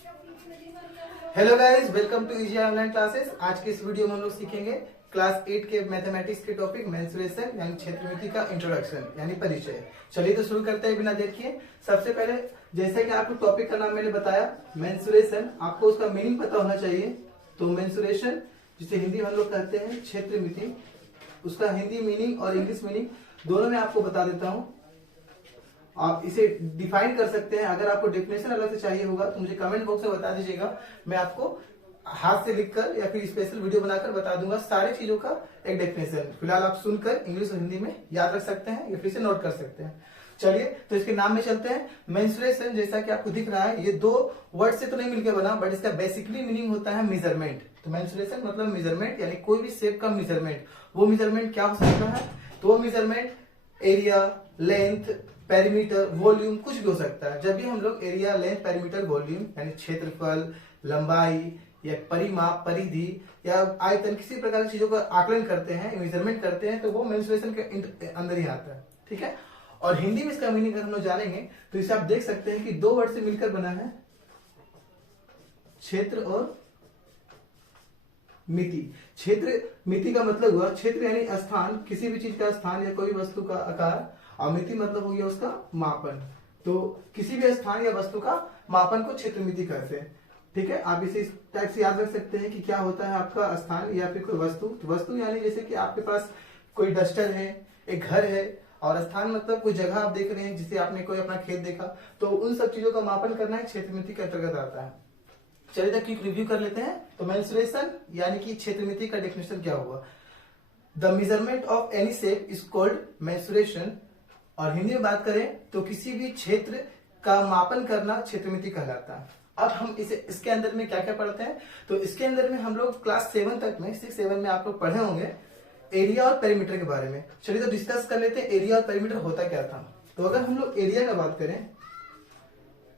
Hello guys, welcome to easy online classes. आज के इस वीडियो में हम लोग सीखेंगे क्लास 8 के मैथमेटिक्स के टॉपिक मेंसुरेशन यानी क्षेत्रमिति का इंट्रोडक्शन यानी परिचय। चलिए तो शुरू करते हैं बिना देर किए। सबसे पहले जैसे कि आपको टॉपिक का नाम मैंने बताया मेंसुरेशन, आपको उसका मीनिंग पता होना चाहिए। तो मेंसुरेशन जिसे हिंदी में हम लोग कहते हैं क्षेत्रमिति, उसका हिंदी मीनिंग और इंग्लिश मीनिंग दोनों में आपको बता देता हूँ। आप इसे डिफाइन कर सकते हैं। अगर आपको डेफिनेशन अलग से चाहिए होगा तो मुझे कमेंट बॉक्स में बता दीजिएगा, मैं आपको हाथ से लिखकर या फिर स्पेशल वीडियो बनाकर बता दूंगा सारी चीजों का एक डेफिनेशन। फिलहाल आप सुनकर इंग्लिश और हिंदी में याद रख सकते हैं या फिर से नोट कर सकते हैं। चलिए तो इसके नाम में चलते हैं। मेंसुरेशन जैसा कि आपको दिख रहा है, ये दो वर्ड से तो नहीं मिलकर बना, बट इसका बेसिकली मीनिंग होता है मेजरमेंट। तो मेंसुरेशन मतलब मेजरमेंट, यानी कोई भी शेप का मेजरमेंट। वो मेजरमेंट क्या हो सकता है? तो वो measurement area, length, perimeter, volume कुछ भी हो सकता है। जब भी हम लोग एरिया, लेंथ, पेरीमीटर, वॉल्यूम यानी क्षेत्रफल, लंबाई या परिमाप, परिधि या आयतन, किसी प्रकार की चीजों का आकलन करते हैं, मेजरमेंट करते हैं, तो वो मेंसुरेशन के अंदर ही आता है। ठीक है। और हिंदी में इसका मीनिंग अगर हम लोग जानेंगे तो इसे आप देख सकते हैं कि दो वर्ड से मिलकर बना है, क्षेत्र और मिति। क्षेत्र मिति का मतलब हुआ क्षेत्र यानी स्थान, किसी भी चीज का स्थान या कोई वस्तु का आकार, और मिति मतलब हो गया उसका मापन। तो किसी भी स्थान या वस्तु का मापन को क्षेत्रमिति कहते हैं। ठीक है। आप इसे इस टाइप से याद रख सकते हैं कि क्या होता है आपका स्थान या फिर कोई वस्तु। तो वस्तु यानी जैसे कि आपके पास कोई डस्टर है, एक घर है, और स्थान मतलब कोई जगह आप देख रहे हैं, जिसे आपने कोई अपना खेत देखा, तो उन सब चीजों का मापन करना है क्षेत्रमिति के अंतर्गत आता है। चलिए तो क्विक रिव्यू कर लेते हैं। तो मेंसुरेशन यानी कि क्षेत्रमिति का डेफिनेशन क्या हुआ? The measurement of any shape is called mensuration. और हिंदी में बात करें तो किसी भी क्षेत्र का मापन करना क्षेत्रमिति कहलाता है। अब हम इसके अंदर में क्या क्या पढ़ते हैं? तो इसके अंदर में हम लोग क्लास 7 तक में, 6-7 में आप लोग पढ़े होंगे एरिया और पेरीमीटर के बारे में। चलिए तो डिस्कस कर लेते हैं एरिया और पेरीमीटर होता क्या था। तो अगर हम लोग एरिया का बात करें,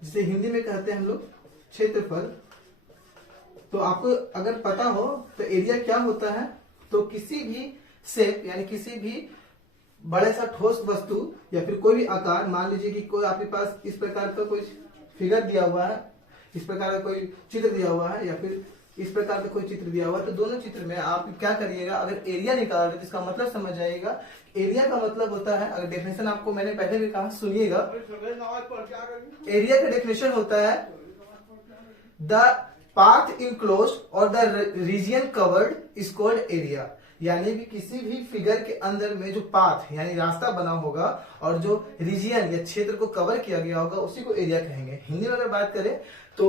जिसे हिंदी में कहते हैं हम लोग क्षेत्रफल, तो आपको अगर पता हो तो एरिया क्या होता है, तो किसी भी शेप यानी किसी भी बड़े सा ठोस वस्तु या फिर कोई भी आकार, मान लीजिए कि कोई आपके पास इस प्रकार का कोई फिगर दिया हुआ है, इस प्रकार का कोई चित्र दिया हुआ है, या फिर इस प्रकार का कोई चित्र दिया हुआ है, तो दोनों चित्र में आप क्या करिएगा, अगर एरिया निकाल रहे तो इसका मतलब समझ जाइएगा। एरिया का मतलब होता है, अगर डेफिनेशन आपको मैंने पहले भी कहा, सुनिएगा। एरिया का डेफिनेशन होता है द पाथ इनक्लोज्ड और the region covered is called area. यानी कि किसी भी फिगर के अंदर में जो पाथ यानी रास्ता बना होगा और जो रीजियन या क्षेत्र को कवर किया गया होगा, उसी को एरिया कहेंगे। हिंदी में अगर बात करें तो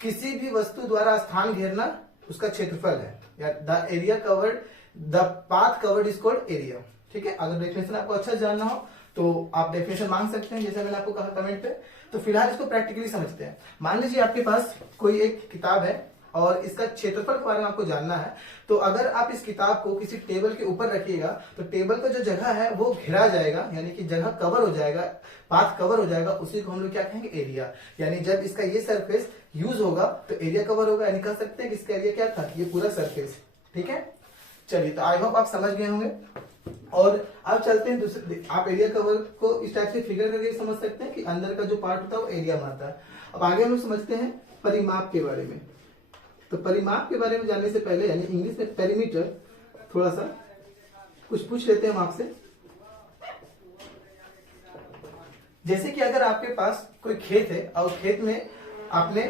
किसी भी वस्तु द्वारा स्थान घेरना उसका क्षेत्रफल है, या the area covered, the path covered is called area. ठीक है। अगर डेफिनेशन आपको अच्छा जानना हो तो आप डेफिनेशन मांग सकते हैं, जैसे मैंने आपको कहा कमेंट पे। तो फिलहाल इसको प्रैक्टिकली समझते हैं। मान लीजिए आपके पास कोई एक किताब है और इसका क्षेत्रफल के बारे में आपको जानना है। तो अगर आप इस किताब को किसी टेबल के ऊपर रखिएगा तो टेबल का जो जगह है वो घिरा जाएगा, यानी कि जगह कवर हो जाएगा, पाथ कवर हो जाएगा, उसी को हम लोग क्या कहेंगे, एरिया। यानी जब इसका ये सरफेस यूज होगा तो एरिया कवर होगा, यानी कह सकते हैं कि इसका एरिया क्या था, ये पूरा सरफेस। ठीक है। चलिए तो आई होप आप समझ गए होंगे। और अब चलते हैं दूसरे। आप एरिया कवर को इस टाइप से फिगर करके समझ सकते हैं कि अंदर का जो पार्ट होता है वो एरिया मानता है। अब आगे हम लोग समझते हैं परिमाप के बारे में। तो परिमाप के बारे में जानने से पहले, यानी इंग्लिश में पेरीमीटर, थोड़ा सा कुछ पूछ लेते हैं हम आपसे। जैसे कि अगर आपके पास कोई खेत है और खेत में आपने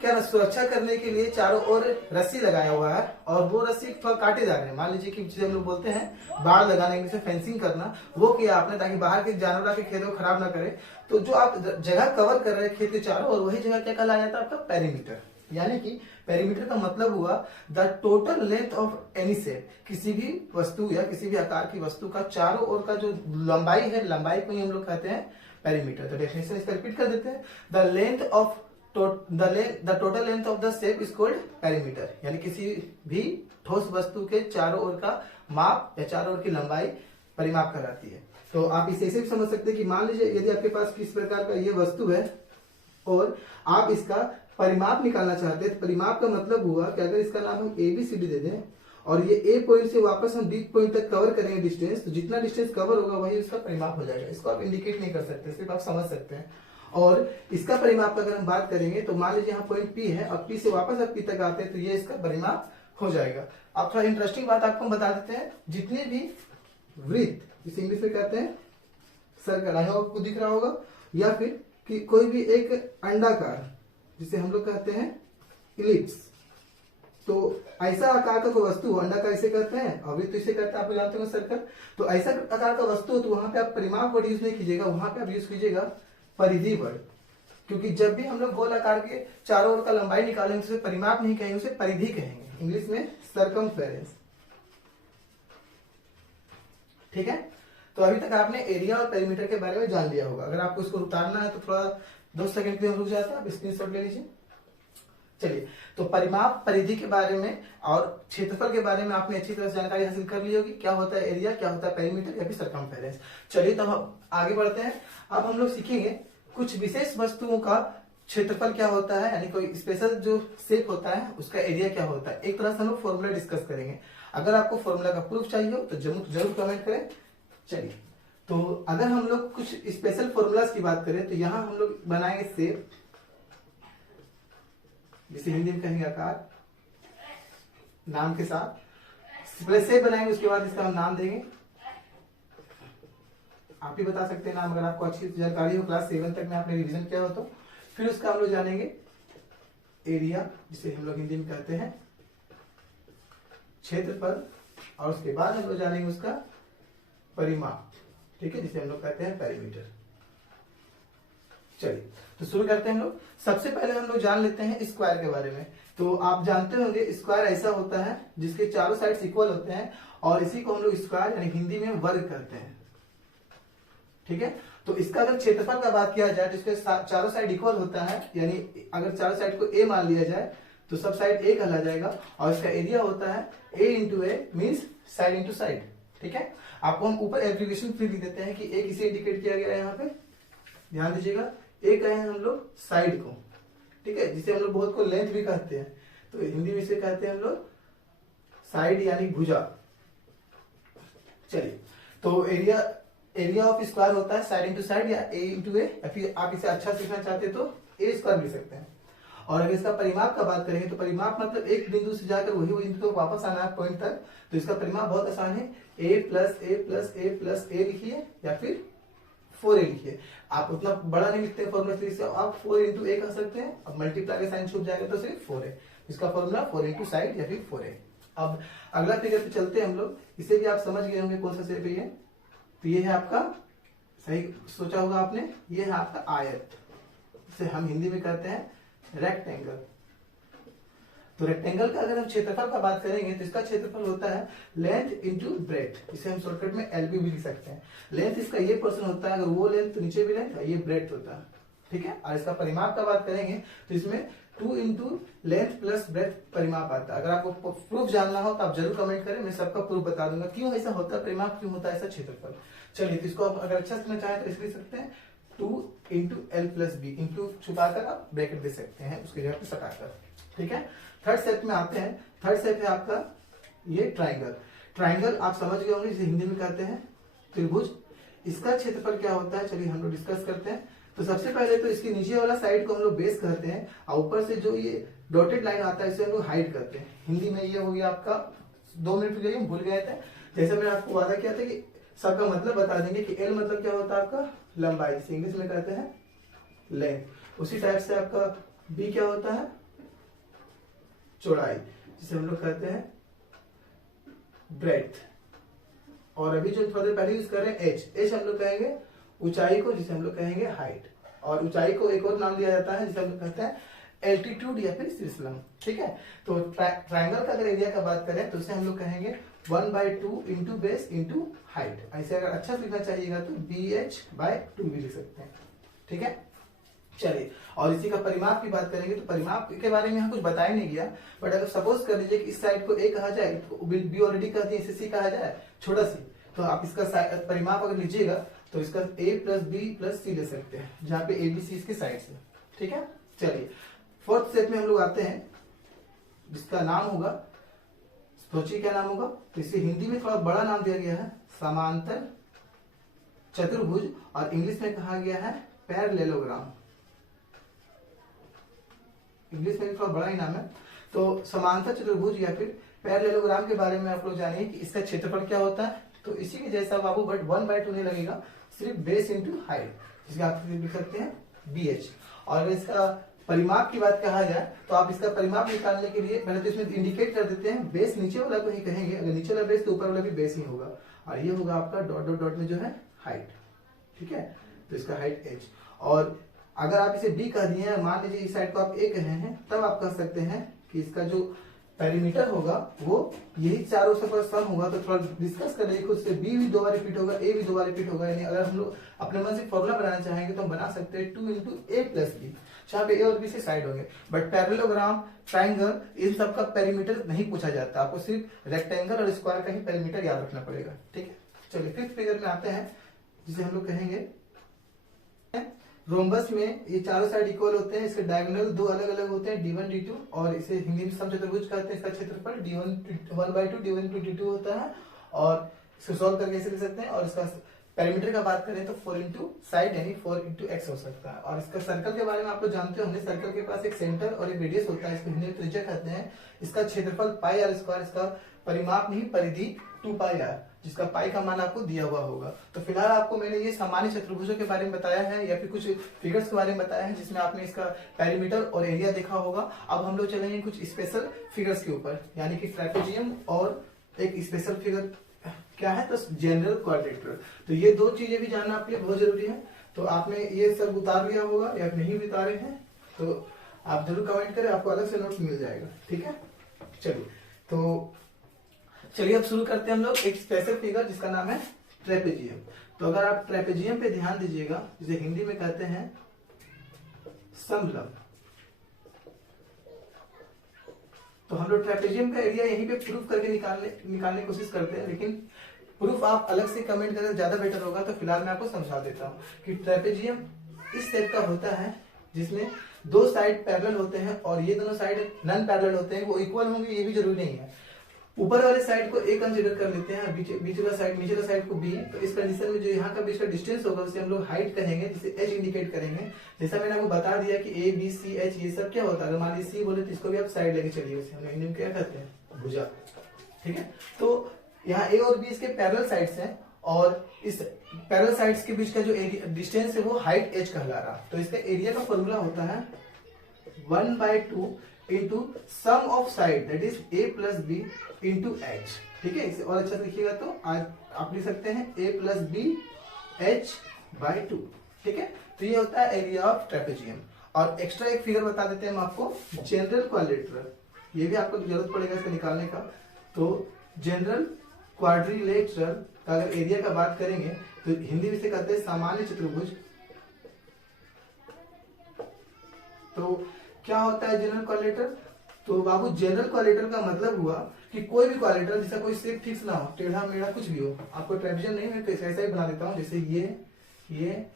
क्या सुरक्षा करने के लिए चारों ओर रस्सी लगाया हुआ है, और वो रस्सी थोड़ा काटे जा रहे हैं, मान लीजिए कि जिसे हम लोग बोलते हैं बाड़ लगाना, इंग्लिश में फेंसिंग करना, वो किया आपने ताकि बाहर के जानवर आके खेत को खराब ना करे। तो जो आप जगह कवर कर रहे हैं खेत के चारों ओर, वही जगह क्या कहलाया जाता है आपका, पेरीमीटर। यानी कि पेरीमीटर का मतलब हुआ the total length of any shape. किसी भी वस्तु या किसी भी आकार की वस्तु का चारों ओर का जो लंबाई है, लंबाई को ही हम लोग कहते हैं पेरीमीटर। तो डेफिनेशन इसका रिपीट कर देते हैं। The length of the total length of the shape is called perimeter. यानी किसी भी ठोस वस्तु के चारों ओर का माप या चारों ओर की लंबाई परिमाप कहलाती है। तो आप इसे ऐसे भी समझ सकते हैं कि मान लीजिए यदि आपके पास किस प्रकार का ये वस्तु है और आप इसका परिमाप निकालना चाहते हैं, तो परिमाप का मतलब हुआ कि अगर इसका नाम हम ABCD दे दें और ये ए पॉइंट से वापस हम बी पॉइंट तक कवर करेंगे डिस्टेंस, तो जितना डिस्टेंस कवर होगा वही उसका परिमाप हो जाएगा। इसको आप इंडिकेट नहीं कर सकते, सिर्फ आप समझ सकते हैं। और इसका परिमाप का अगर हम बात करेंगे तो मान लीजिए यहाँ पॉइंट पी है और पी से वापस अब पी तक आते हैं तो ये इसका परिमाप हो जाएगा। अब थोड़ा इंटरेस्टिंग बात आपको हम बता देते हैं, जितने भी वृत्त, इसे इंग्लिश में कहते हैं सर्कल, आपको दिख रहा होगा, या फिर कि कोई भी एक अंडाकार जिसे हम लोग कहते हैं इलिप्स, तो ऐसा आकार का कोई वस्तु हो, अंडाकार इसे कहते हैं, अवृत्त इसे कहते हैं, आप जानते हो सर्कल। तो ऐसा आकार का वस्तु हो तो वहां पे आप परिमाप वर्ड यूज नहीं कीजिएगा, वहां पे आप यूज कीजिएगा परिधि वर्ड, क्योंकि जब भी हम लोग गोल आकार के चारों ओर का लंबाई निकालेंगे उसे परिमाप नहीं कहेंगे, उसे परिधि कहेंगे, इंग्लिश में सर्कमफेरेंस। ठीक है, तो अभी तक आपने एरिया और पेरीमीटर के बारे में जान लिया होगा। अगर आपको इसको उतारना है तो थोड़ा 2 सेकंड के लिए रुक जाता है, आप स्क्रीनशॉट ले लीजिए। चलिए, तो परिमाप, परिधि के बारे में और क्षेत्रफल के बारे में आपने अच्छी तरह से जानकारी हासिल कर ली होगी, क्या होता है एरिया, क्या होता है पेरीमीटर या फिर सर्कमफेरेंस। चलिए तब हम आगे बढ़ते हैं। अब हम लोग सीखेंगे कुछ विशेष वस्तुओं का क्षेत्रफल क्या होता है, यानी कोई स्पेशल जो शेप होता है उसका एरिया क्या होता है। एक तरह से हम लोग फॉर्मूला डिस्कस करेंगे। अगर आपको फॉर्मूला का प्रूफ चाहिए हो तो जरूर कमेंट करें। चलिए, तो अगर हम लोग कुछ स्पेशल फॉर्मूलाज की बात करें तो यहाँ हम लोग बनाएंगे शेप, जिसे हिंदी में कहेंगे आकार, नाम के साथ पहले शेप बनाएंगे, उसके बाद इसका हम नाम देंगे। आप ही बता सकते हैं नाम, अगर आपको अच्छी जानकारी हो, क्लास 7 तक में आपने रिवीजन किया हो तो। फिर उसका हम लोग जानेंगे एरिया, जिसे हम लोग हिंदी में कहते हैं क्षेत्रफल, और उसके बाद हम लोग जानेंगे उसका परिमाप, ठीक है, जिसे हम लोग कहते हैं पेरीमीटर। चलिए, तो शुरू करते हैं हम लोग। सबसे पहले हम लोग जान लेते हैं स्क्वायर के बारे में। तो आप जानते होंगे स्क्वायर ऐसा होता है जिसके चारों साइड्स इक्वल होते हैं, और इसी को हम लोग स्क्वायर यानी हिंदी में वर्ग कहते हैं। ठीक है, तो इसका अगर क्षेत्रफल का बात किया जाए तो इसके चारों साइड इक्वल होता है, यानी अगर चारों साइड को ए मान लिया जाए तो सब साइड ए कहला जाएगा, और इसका एरिया होता है ए इंटू ए मीन्स साइड इंटू साइड। ठीक है, आपको हम ऊपर एब्रिविएशन फिर लिख देते हैं कि ए किसे इंडिकेट किया गया है यहाँ पे, ध्यान दीजिएगा, ए कहे हम लोग साइड को, ठीक है, जिसे हम लोग बहुत को लेंथ भी कहते हैं, तो हिंदी में इसे कहते हैं हम लोग साइड यानी भुजा। चलिए, तो एरिया ऑफ स्क्वायर होता है साइड इंटू साइड या ए इंटू ए, या फिर आप इसे अच्छा सीखना चाहते हैं तो ए स्क्वायर लिख सकते हैं। और अगर इसका परिमाप का बात करेंगे तो परिमाप मतलब एक बिंदु से जाकर वही बिंदु तो वापस आना है पॉइंट तक, तो इसका परिमाप बहुत आसान है, ए प्लस ए प्लस ए प्लस ए लिखिए या फिर 4a लिखिए। आप उतना बड़ा नहीं लिखते फॉर्मूला, से आप 4 इंटू ए कर सकते हैं, अब मल्टीप्लाई का साइन छूट जाएगा तो सिर्फ 4a, इसका फॉर्मूला 4 इंटू साइड या फिर 4a। अब अगला फिगर पे चलते हैं हम लोग, इसे भी आप समझ गए होंगे कौन सा शेप है ये, तो ये है आपका, सही सोचा होगा आपने, ये है आपका आयत, इसे हम हिंदी में कहते हैं रेक्टेंगल। तो रेक्टेंगल का अगर हम क्षेत्रफल का बात करेंगे तो इसका क्षेत्रफल होता है लेंथ इंटू ब्रेथ, इसे हम शॉर्टकट में एलबी भी लिख सकते हैं। लेंथ इसका ये पोर्शन होता है, अगर वो लेंथ तो नीचे भी लेंथ, ये ब्रेथ होता है। ठीक है, और इसका परिमाप का बात करेंगे तो इसमें 2 इंटू लेंथ प्लस ब्रेथ परिमाप आता है। अगर आपको प्रूफ जानना हो तो आप जरूर कमेंट करें, मैं सबका प्रूफ बता दूंगा क्यों ऐसा होता है, परिमाप क्यों होता है ऐसा क्षेत्रफल। चलिए, तो इसको अगर अच्छा समझना चाहें तो इसे लिख सकते हैं 2 into L plus B, into छुपाकर आप ब्रैकेट दे सकते हैं उसके जगह पे सटाकर। ठीक है, थर्ड स्टेप में आते हैं। थर्ड स्टेप है आपका ये ट्राइंगल। ट्राइंगल आप समझ गए होंगे, जिसे हिंदी में कहते हैं त्रिभुज। इसका क्षेत्रफल क्या होता है, चलिए हम लोग डिस्कस करते हैं। तो सबसे पहले तो इसके नीचे वाला साइड को हम लोग बेस कहते हैं, और ऊपर से जो ये डॉटेड लाइन आता है इसे हम लोग हाइट कहते हैं। हिंदी में ये हो गया आपका, 2 मिनट के लिए हम भूल गए थे, जैसे मैंने आपको वादा किया था कि सबका मतलब बता देंगे कि एल मतलब क्या होता है आपका लंबाई, जिसे इंग्लिश में कहते हैं लेंथ। उसी टाइप से आपका बी क्या होता है चौड़ाई, जिसे हम लोग कहते हैं ब्रेथ। और अभी जो थोड़ी देर पहले यूज कर रहे हैं एच हम लोग कहेंगे ऊंचाई को, जिसे हम लोग कहेंगे हाइट। और ऊंचाई को एक और नाम दिया जाता है जिसे हम लोग कहते हैं एल्टीट्यूड या फिर शीर्षलंब। ठीक है, तो ट्राइंगल का अगर एरिया का बात करें तो उसे हम लोग कहेंगे 1/2 इंटू बेस इंटू हाइट। ऐसे अगर अच्छा लिखना चाहिएगा तो BH/2 भी लिख सकते हैं। ठीक है, चलिए, और इसी का परिमाप की बात करेंगे तो परिमाप के बारे में यहाँ कुछ बताया नहीं गया, बट अगर सपोज कर लीजिए कि इस साइड को ए कहा जाए, तो बी ऑलरेडी कह दिए, इसे सी कहा जाए छोटा सी, तो आप इसका परिमाप अगर लीजिएगा तो इसका a प्लस बी प्लस सी ले सकते हैं, जहाँ पे ए बी सी इसके साइड से। ठीक है, चलिए फोर्थ स्टेप में हम लोग आते हैं, जिसका नाम होगा, सोचिए क्या नाम होगा, तो इसे हिंदी में थोड़ा बड़ा नाम दिया गया है समांतर चतुर्भुज, और इंग्लिश में कहा गया है पैरेललोग्राम। इंग्लिश में भी थोड़ा बड़ा ही नाम है। तो समांतर चतुर्भुज या फिर पैरेललोग्राम के बारे में आप लोग जानिए कि इसका क्षेत्रफल क्या होता है। तो इसी के जैसा बाबू, बट 1/2 नहीं लगेगा, सिर्फ बेस इंटू हाइट, जिसका आप लिख सकते हैं BH। और अगर इसका परिमाप की बात कहा जाए तो आप इसका परिमाप निकालने के लिए पहले तो इसमें इंडिकेट कर देते हैं, बेस नीचे वाला को ही कहेंगे, अगर नीचे वाला बेस तो ऊपर वाला भी बेस ही होगा, और ये होगा आपका डॉट डॉट डॉट में जो है हाइट, ठीक है। तो इसका हाइट H, और अगर आप इसे B कह दिए हैं, मान लीजिए इस साइड को आप A कहे हैं, तब आप कह सकते हैं कि इसका जो पेरीमीटर होगा वो यही चारों से पर सम होगा। तो थोड़ा डिस्कस कर लेंगे खुद से, B भी 2 बार रिपीट होगा, A भी 2 बार रिपीट होगा, यानी अगर हम लोग अपने मन से फॉर्मूला बनाना चाहेंगे तो हम बना सकते हैं 2 इंटू A प्लस B, जहाँ पे A और B से साइड होंगे। बट पैरेललोग्राम, ट्राइंगल, इन सब का पेरीमीटर नहीं पूछा जाता, आपको सिर्फ रेक्टेंगल और स्क्वायर का ही पेरीमीटर याद रखना पड़ेगा, ठीक है। चलिए फिफ्थ फिगर में आते हैं, जिसे हम लोग कहेंगे रोम्बस में ये चारों साइड इक्वल होते हैं, इसके डायगोनल 2 अलग अलग होते हैं, D1 D2, और इसे हिंदी में समचतुर्भुज कहते हैं। इसका क्षेत्रफल D1 1/2 D1 D2 होता है, और इसको सॉल्व करके ऐसे लिख सकते हैं। और इसका पेरीमीटर का बात करें तो 4 इंटू साइड यानी 4 इंटू एक्स हो सकता है। और इसका सर्कल के बारे में आप लोग जानते होंगे, सर्कल के पास एक सेंटर और एक रेडियस होता है, इसको हिंदी में त्रिज्या कहते हैं। इसका क्षेत्रफल पाई आर स्क्वायर, इसका परिमाप नहीं परिधि 2πr, जिसका पाई का मान आपको दिया हुआ होगा। तो फिलहाल आपको मैंने ये सामान्य चतुर्भुजों के बारे में बताया है, या फिर कुछ फिगर्स के बारे में बताया है, जिसमें आपने इसका पेरीमीटर और एरिया देखा होगा। अब हम लोग चलेंगे कुछ स्पेशल फिगर्स के ऊपर, यानी कि ट्रेपेजियम और एक स्पेशल फिगर क्या है, तो जनरल क्वाड्रेटर। तो ये 2 चीजें भी जानना आपके लिए बहुत जरूरी है। तो आपने ये सब उतार लिया होगा या नहीं भी उतारे हैं तो आप जरूर कमेंट करें, आपको अलग से नोट्स मिल जाएगा, ठीक है। चलिए अब शुरू करते हैं हम लोग एक स्पेशल फिगर जिसका नाम है ट्रेपेजियम। तो अगर आप ट्रेपेजियम पे ध्यान दीजिएगा, जिसे हिंदी में कहते हैं समलंब, तो हम लोग ट्रेपेजियम का एरिया यहीं पे प्रूफ करके निकालने की कोशिश करते हैं, लेकिन प्रूफ आप अलग से कमेंट करें ज्यादा बेटर होगा। तो फिलहाल मैं आपको समझा देता हूँ कि ट्रेपेजियम इस टाइप का होता है, जिसमें 2 साइड पैरेलल होते हैं, और ये दोनों साइड नॉन पैरेलल होते हैं। वो इक्वल होंगे ये भी जरूरी नहीं है। ऊपर वाले साइड को A कंसीडर कर लेते हैं, बीच वाला साइड, नीचे वाला साइड को B। तो इस कंडीशन में जो यहाँ का बीच का डिस्टेंस होगा उसे हम लोग हाइट कहेंगे, जिसे H इंडिकेट करेंगे। जैसा मैंने आपको बता दिया कि A B C H ये सब क्या होता है, अगर मान लीजिए C बोले तो इसको भी आप साइड लेके चलिए, उसे हम हिंदी में क्या कहते हैं, भुजा, ठीक है। तो यहाँ A और B इसके पैरेलल साइड्स हैं, और इस पैरेलल साइड्स के बीच का जो डिस्टेंस है वो हाइट H कहला रहा। तो इसका एरिया का फॉर्मूला होता है 1/2 into sum of side, that is A plus B into H, ठीक है। इसे और अच्छा से लिखिएगा तो आज आप लिख सकते हैं A प्लस B H/2, ठीक है। तो ये होता है एरिया ऑफ ट्रेपेजियम। और एक्स्ट्रा एक फिगर बता देते हैं हम आपको, जनरल क्वाड्रिलेटरल, ये भी आपको जरूरत पड़ेगा इसका निकालने का। तो जनरल क्वाड्रिलेटरल का अगर एरिया का बात करेंगे तो हिंदी में से कहते हैं सामान्य चतुर्भुज। तो क्या होता है जनरल क्वाड्रिलेटर? तो बाबू जनरल क्वाड्रिलेटर का मतलब हुआ कि कोई भी क्वाड्रिलेटर जिसका कोई शेप फिक्स ना हो, टेढ़ा मेढ़ा कुछ भी हो। आपको ट्रेपेजियम नहीं है तो ऐसा ही बना देता हूँ, जैसे ये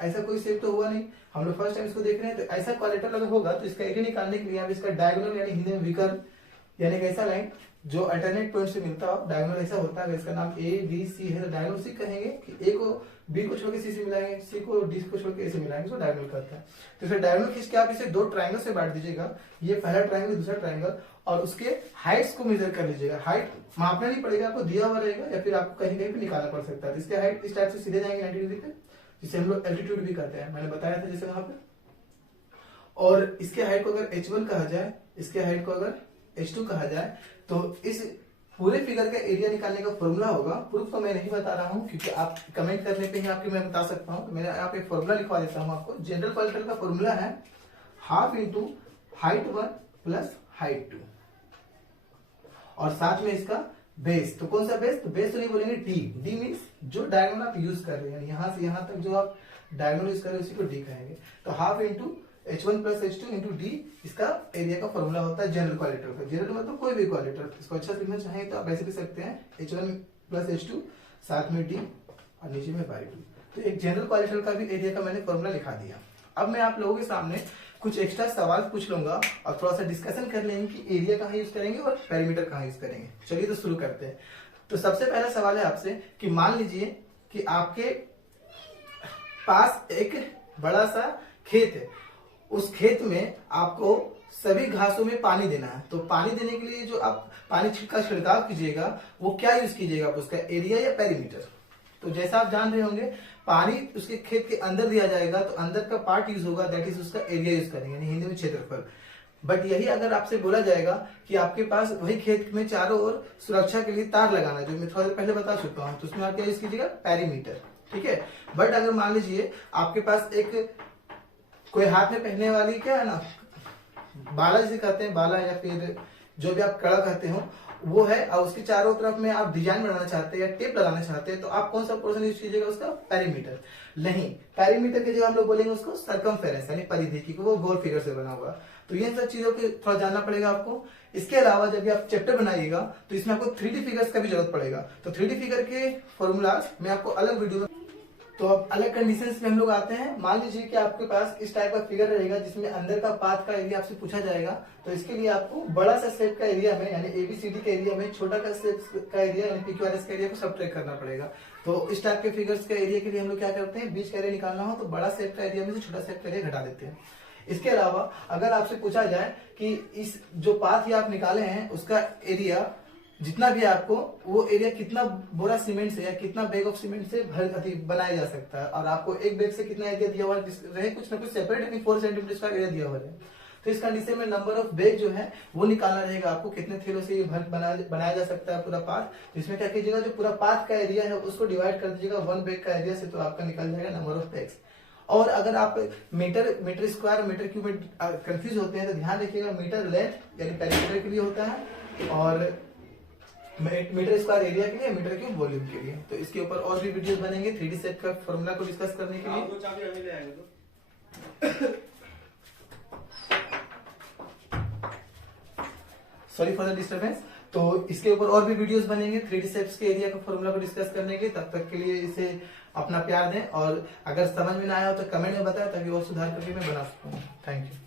ऐसा कोई शेप तो हुआ नहीं, हम लोग फर्स्ट टाइम इसको देख रहे हैं। तो ऐसा क्वाड्रिलेटर अगर होगा तो इसका एरिया निकालने के लिए आप इसका डायगोनल यानी हिंदी में विकर्ण, यानी ऐसा लाइन जो अल्टरनेट पॉइंट से मिलता हो, डायगोनल ऐसा होता है। इसका नाम A B C है, तो डायगोनल सी कहेंगे कि A को B को छोड़ के C से मिलाएंगे, C को D को छोड़ के A से मिलाएंगे, तो डायगोनल करता है। तो फिर डायगोनल खींच के आप इसे 2 ट्रायंगल से बांट दीजिएगा, ये पहला ट्रायंगल दूसरा ट्रायंगल, और उसके हाइट्स को मेजर कर लीजिएगा। हाइट मापना नहीं पड़ेगा, आपको दिया हुआ रहेगा, या फिर आपको कहीं कहीं पे निकालना पड़ सकता है। इसके हाइट इस टाइप से सीधे जाएंगे 90 डिग्री पे, जिसे हम लोग एल्टीट्यूड भी कहते हैं, मैंने बताया था जैसे वहां पे। और इसके हाइट को अगर H1 कहा जाए, इसके हाइट को अगर H2 कहा जाए, तो इस पूरे फिगर का एरिया निकालने का फॉर्मूला होगा। प्रूफ तो मैं नहीं बता रहा हूं, क्योंकि आप कमेंट करने पे ही आपके मैं बता सकता हूं। तो मैं यहाँ पे फॉर्मूला लिखवा देता हूं आपको। जनरल क्वाड्रिलेटरल का फॉर्मूला है half into height 1 plus height 2, और साथ में इसका बेस। तो कौन सा बेस? तो बेस तो नहीं बोलेंगे, डी मीन्स जो डायगोनल आप यूज कर रहे हैं, यहां से यहां तक जो आप डायगोनल यूज कर रहे हैं उसी को डी कहेंगे। तो half into H1 plus H2 into D इसका एरिया का फॉर्मूला होता है जनरल क्वाड्रिलेटरल का। जनरल मतलब कोई भी क्वाड्रिलेटरल, इसको अच्छा लिखना चाहें तो आप ऐसे लिख सकते हैं H1 प्लस H2 साथ में डी और नीचे में बाई 2। तो एक जनरल क्वाड्रिलेटरल का भी एरिया का मैंने फॉर्मूला लिखा दिया। अब मैं आप लोगों के सामने कुछ एक्स्ट्रा सवाल पूछ लूंगा और थोड़ा सा डिस्कशन कर लेंगे कि एरिया कहाँ यूज करेंगे और पेरीमीटर कहाँ यूज करेंगे। चलिए तो शुरू करते हैं। तो सबसे पहला सवाल है आपसे कि मान लीजिए कि आपके पास एक बड़ा सा खेत है, उस खेत में आपको सभी घासों में पानी देना है। तो पानी देने के लिए जो आप पानी का छिड़काव कीजिएगा वो क्या यूज कीजिएगा आप, उसका एरिया या पेरीमीटर। तो जैसा आप जान रहे होंगे पानी उसके खेत के अंदर दिया जाएगा तो अंदर का पार्ट यूज होगा, दैट इज उसका एरिया यूज करेंगे, यानी हिंदी में क्षेत्रफल। बट यही अगर आपसे बोला जाएगा कि आपके पास वही खेत में चारों ओर सुरक्षा के लिए तार लगाना है, जो मैं थोड़ा देर पहले बता चुका हूं, तो उसमें आप क्या यूज कीजिएगा, पेरीमीटर। ठीक है। बट अगर मान लीजिए आपके पास एक कोई हाथ में पहनने वाली क्या है ना, बाला जिसे कहते हैं, बाला या फिर जो भी आप कड़ा कहते हो वो है, और उसके चारों तरफ में आप डिजाइन बनाना चाहते हैं या टेप लगाना चाहते हैं, तो आप कौन सा पोर्शन यूज कीजिएगा, उसका पेरीमीटर। नहीं, पेरीमीटर की जगह हम लोग बोलेंगे उसको सर्कमफेरेंस, यानी परिधि की, वो गोल फिगर से बना हुआ। तो ये सब चीजों के थोड़ा जानना पड़ेगा आपको। इसके अलावा जब भी आप चैप्टर बनाइएगा तो इसमें आपको 3D फिगर्स का भी जरूरत पड़ेगा। तो 3D फिगर के फॉर्मूलाज मैं आपको अलग वीडियो में। तो अब अलग कंडीशंस में हम लोग आते हैं। मान लीजिए कि आपके पास इस टाइप का फिगर रहेगा जिसमें अंदर का पाथ का एरिया आपसे पूछा जाएगा, तो इसके लिए आपको बड़ा सा शेप का एरिया में, यानी एबीसीडी के एरिया में छोटा का शेप का एरिया यानी पीक्यूआरएस का एरिया को सब्ट्रैक्ट करना पड़ेगा। तो इस टाइप के फिगर्स का एरिया के लिए हम लोग क्या करते हैं, बीच का एरिया निकालना हो तो बड़ा शेप का एरिया में से छोटा शेप का एरिया घटा देते हैं। इसके अलावा अगर आपसे पूछा जाए कि इस जो पाथ ये आप निकाले हैं उसका एरिया जितना भी आपको, वो एरिया कितना बोरा सीमेंट से या कितना बैग ऑफ सीमेंट से बनाया जा सकता है, और आपको एक बैग से कितना एरिया दिया हुआ रहे, कुछ ना कुछ सेपरेट 4 सेंटीमीटर का एरिया दिया हुआ है। तो इस कंडीशन में नंबर ऑफ बैग जो है वो निकालना रहेगा आपको, कितने थैलों से ये बनाया जा सकता है पूरा पाथ। इसमें क्या कीजिएगा, जो पूरा पाथ का एरिया है उसको डिवाइड कर दीजिएगा 1 बैग का एरिया से, तो आपका निकल जाएगा नंबर ऑफ बैग्स। और अगर आप मीटर स्क्वायर मीटर क्यूब में कंफ्यूज होते हैं तो ध्यान रखिएगा, मीटर लेंथ यानी पेरीमीटर के लिए होता है और मीटर स्क्वायर एरिया के लिए, मीटर क्यूब वॉल्यूम के लिए। तो इसके ऊपर और भी वीडियोस बनेंगे 3D सेट का फॉर्मूला को डिस्कस करने के लिए। Sorry for the disturbance. तो इसके ऊपर और भी वीडियोस बनेंगे 3D सेट्स के एरिया का फॉर्मूला को डिस्कस करने के लिए। तब तक के लिए इसे अपना प्यार दें, और अगर समझ में ना आया हो तो कमेंट में बताएं ताकि और सुधार करके मैं बना सकूं। Thank you.